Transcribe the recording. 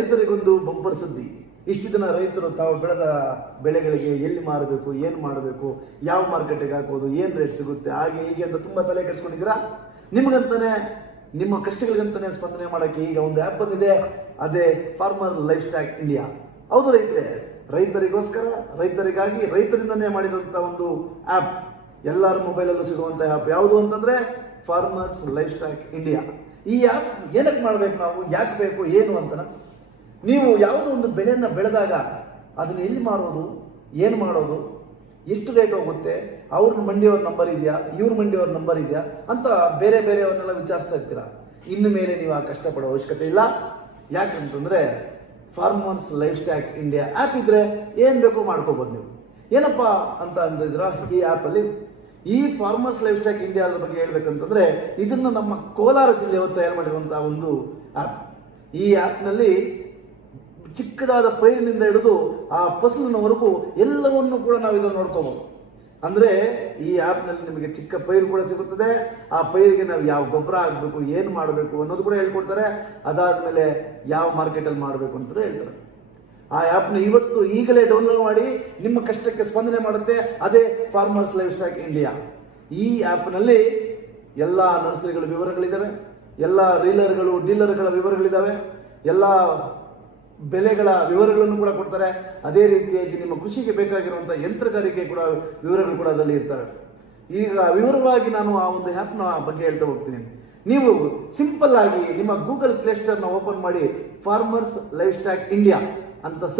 ರೈತರಿಗೊಂದು bumper ಸುದ್ದಿ. ಇಷ್ಟು ದಿನ ರೈತರು ತಾವು ಬೆಳೆದ ಬೆಳೆಗಳಿಗೆ ಎಲ್ಲಿ ಮಾರಬೇಕು, ಏನು ಮಾಡಬೇಕು, ಯಾವ ಮಾರ್ಕೆಟಿಗೆ ಹಾಕೋದು, ಏನು ರೇಟ್ ಸಿಗುತ್ತೆ, ಹಾಗೆ ಹೀಗೆ ಅಂತ ತುಂಬ ತಲೆ ಕೆಡಿಸ್ಕೊಂಡಿದ್ದೀರಾ. ನಿಮಗಂತಾನೆ ನಿಮ್ಮ ಕಷ್ಟಗಳಿಗಂತಾನೆ ಸ್ಪಂದನೆ ಮಾಡೋಕ್ಕೆ ಈಗ ಒಂದು ಆ್ಯಪ್ ಬಂದಿದೆ, ಅದೇ ಫಾರ್ಮರ್ ಲೈಫ್ ಸ್ಟಾಕ್ ಇಂಡಿಯಾ. ಹೌದು ರೈತರೇ, ರೈತರಿಗೋಸ್ಕರ, ರೈತರಿಗಾಗಿ, ರೈತರಿಂದನೇ ಮಾಡಿರುವಂಥ ಒಂದು ಆ್ಯಪ್. ಎಲ್ಲರ ಮೊಬೈಲಲ್ಲೂ ಸಿಗುವಂಥ ಆ್ಯಪ್ ಯಾವುದು ಅಂತಂದರೆ ಫಾರ್ಮರ್ಸ್ ಲೈಫ್ ಸ್ಟಾಕ್ ಇಂಡಿಯಾ. ಈ ಆ್ಯಪ್ ಏನಕ್ಕೆ ಮಾಡಬೇಕು, ನಾವು ಯಾಕೆ ಬೇಕು, ಏನು ಅಂತ. ನೀವು ಯಾವುದೋ ಒಂದು ಬೆಳೆಯನ್ನು ಬೆಳೆದಾಗ ಅದನ್ನು ಎಲ್ಲಿ ಮಾರೋದು, ಏನು ಮಾಡೋದು, ಎಷ್ಟು ರೇಟ್ ಹೋಗುತ್ತೆ, ಅವ್ರ ಮಂಡಿಯವ್ರ ನಂಬರ್ ಇದೆಯಾ, ಇವ್ರ ಮಂಡಿಯವ್ರ ನಂಬರ್ ಇದೆಯಾ ಅಂತ ಬೇರೆ ಬೇರೆಯವ್ರನ್ನೆಲ್ಲ ವಿಚಾರಿಸ್ತಾ ಇರ್ತೀರ. ಇನ್ನು ಮೇಲೆ ನೀವು ಆ ಕಷ್ಟಪಡೋ ಅವಶ್ಯಕತೆ ಇಲ್ಲ. ಯಾಕಂತಂದರೆ farmers life stock India app ಇದ್ದರೆ ಏನು ಬೇಕೋ ಮಾಡ್ಕೋಬೋದು ನೀವು. ಏನಪ್ಪ ಅಂತ ಅಂದಿದ್ರ ಈ ಆ್ಯಪಲ್ಲಿ, ಈ ಫಾರ್ಮರ್ಸ್ ಲೈಫ್ ಸ್ಟಾಕ್ ಇಂಡಿಯಾ ಅದ್ರ ಬಗ್ಗೆ ಹೇಳ್ಬೇಕಂತಂದರೆ, ಇದನ್ನು ನಮ್ಮ ಕೋಲಾರ ಜಿಲ್ಲೆಯವರು ತಯಾರು ಮಾಡಿರುವಂಥ ಒಂದು ಆ್ಯಪ್. ಈ ಆ್ಯಪ್ನಲ್ಲಿ ಚಿಕ್ಕದಾದ ಪೈರಿನಿಂದ ಹಿಡಿದು ಆ ಫಸಲಿನವರೆಗೂ ಎಲ್ಲವನ್ನು ಕೂಡ ನಾವು ಇದನ್ನು ನೋಡ್ಕೋಬಹುದು. ಅಂದರೆ ಈ ಆ್ಯಪ್ನಲ್ಲಿ ನಿಮಗೆ ಚಿಕ್ಕ ಪೈರು ಕೂಡ ಸಿಗುತ್ತದೆ. ಆ ಪೈರಿಗೆ ನಾವು ಯಾವ ಗೊಬ್ಬರ ಹಾಕಬೇಕು, ಏನು ಮಾಡಬೇಕು ಅನ್ನೋದು ಕೂಡ ಹೇಳ್ಕೊಡ್ತಾರೆ. ಅದಾದಮೇಲೆ ಯಾವ ಮಾರ್ಕೆಟಲ್ಲಿ ಮಾಡಬೇಕು ಅಂತ ಹೇಳ್ತಾರೆ. ಆ ಆ್ಯಪ್ನ ಈಗಲೇ ಡೌನ್ಲೋಡ್ ಮಾಡಿ ನಿಮ್ಮ ಕಷ್ಟಕ್ಕೆ ಸ್ಪಂದನೆ ಮಾಡುತ್ತೆ. ಅದೇ ಫಾರ್ಮರ್ಸ್ ಲೈಫ್ ಸ್ಟಾಕ್ ಇಂಡಿಯಾ. ಈ ಆ್ಯಪ್ನಲ್ಲಿ ಎಲ್ಲ ನರ್ಸರಿಗಳ ವಿವರಗಳಿದ್ದಾವೆ, ಎಲ್ಲ ಡೀಲರ್ಗಳ ವಿವರಗಳಿದ್ದಾವೆ, ಎಲ್ಲ ಬೆಲೆಗಳ ವಿವರಗಳನ್ನು ಕೂಡ ಕೊಡ್ತಾರೆ. ಅದೇ ರೀತಿಯಾಗಿ ನಿಮ್ಮ ಕೃಷಿಗೆ ಬೇಕಾಗಿರುವಂಥ ಯಂತ್ರಗಾರಿಕೆ ಕೂಡ ವಿವರಗಳು ಕೂಡ ಅದರಲ್ಲಿ ಇರ್ತವೆ. ಈಗ ವಿವರವಾಗಿ ನಾನು ಆ ಒಂದು ಆ್ಯಪ್ನ ಬಗ್ಗೆ ಹೇಳ್ತಾ ಹೋಗ್ತೀನಿ. ನೀವು ಸಿಂಪಲ್ ಆಗಿ ನಿಮ್ಮ ಗೂಗಲ್ ಪ್ಲೇಸ್ಟೋರ್ನ ಓಪನ್ ಮಾಡಿ ಫಾರ್ಮರ್ಸ್ ಲೈಫ್ ಸ್ಟಾಕ್ ಇಂಡಿಯಾ ಅಂತ ಸರ್ಚ್